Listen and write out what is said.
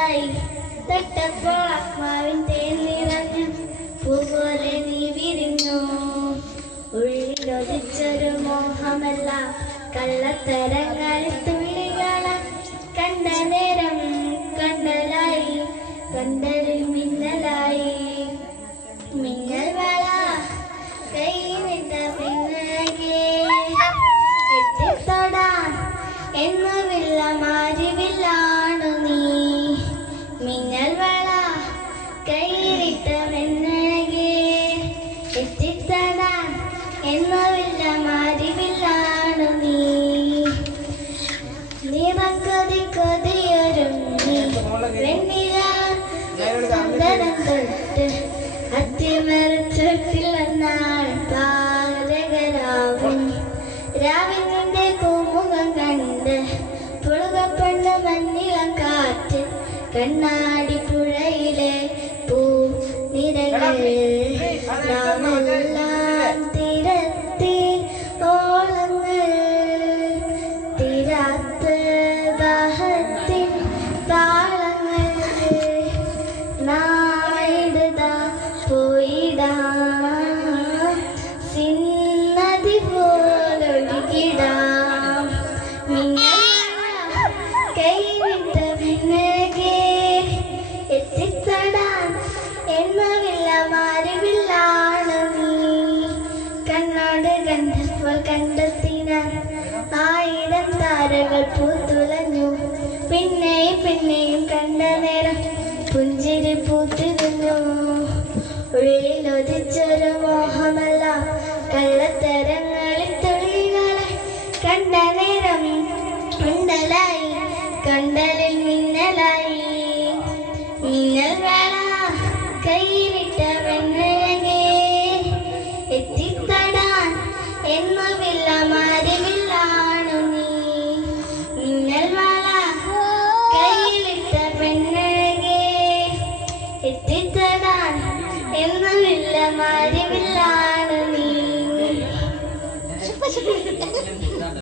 കണ്ടലായി തൊട്ടപ്പോൾ ആത്മാവിൻ തേൻ നിറഞ്ഞു പൂപോലെ നീ വിരിഞ്ഞു ഉള്ളിലൊതിച്ചൊരു മോഹമല്ല കള്ളത്തരങ്ങളിൽ തുള്ളികളാൽ കണ്ട നേരം കണ്ടലായി കണ്ടലിൽ മിന്നലായി മിന്നൽ വള കൈവിട്ട പിന്നകെ എത്തിത്തൊടാൻ എന്നുമില്ല മാരിവില്ലാണു നീ മിന്നൽ വള കൈവിട്ട പിന്നകെ എത്തിത്തൊടാൻ എന്നുമില്ല മാരിവില്ലാണു നീ നിറം കൊതി കൊതിയൊരുങ്ങി വെണ്ണില ചന്ദനം തൊട്ട് അത്തിമരച്ചട്ടിൽ വന്നാൾ പാലകരാവും രാവിൽ നിന്റെ പൂമുഖം കണ്ട് പുളുകപ്പെണ്ണ് മഞ്ഞിളം കാറ്റ് കണ്ണാടി പുഴയിലെ പൂ നിരകൾ നാമെല്ലാം തീരത്തിൽ ഓളങ്ങൾ തീരാത്ത ദാഹത്തിൻ താളങ്ങൾ നായിടുതാ പോയിടാ സിന്നതി പോലൊഴുകിടാം കൈവിട്ട പിന്നകെ എത്തിത്തടാൻ എന്നുമില്ല മാരുവില്ലാണ് നീ കണ്ണോട് കണ്ടപ്പോൾ കണ്ടെത്തിനാൻ 1000 താരകൾ പൂത്തുലഞ്ഞു പിന്നെയും പിന്നെയും കണ്ട നേരം പുഞ്ചിരി പൂത്തിരുന്നു ഉള്ളിലൊതിച്ചൊരു മോഹമല്ല കള്ളത്തരങ്ങളിൽ തുള്ളികളെ കണ്ട നേരം മിന്നലായി കണ്ടലിൽ മിന്നലായി മിന്നൽ വേള കൈവിട്ട വെണ്ണഴകെ എത്തിത്തടാൻ എന്നുമില്ല മാരിവില്ലാണു നീ മിന്നൽ വേള കൈവിട്ട വെണ്ണഴകെ എത്തിത്തടാൻ എന്നുമില്ല മാരിവില്ലാണ് നീ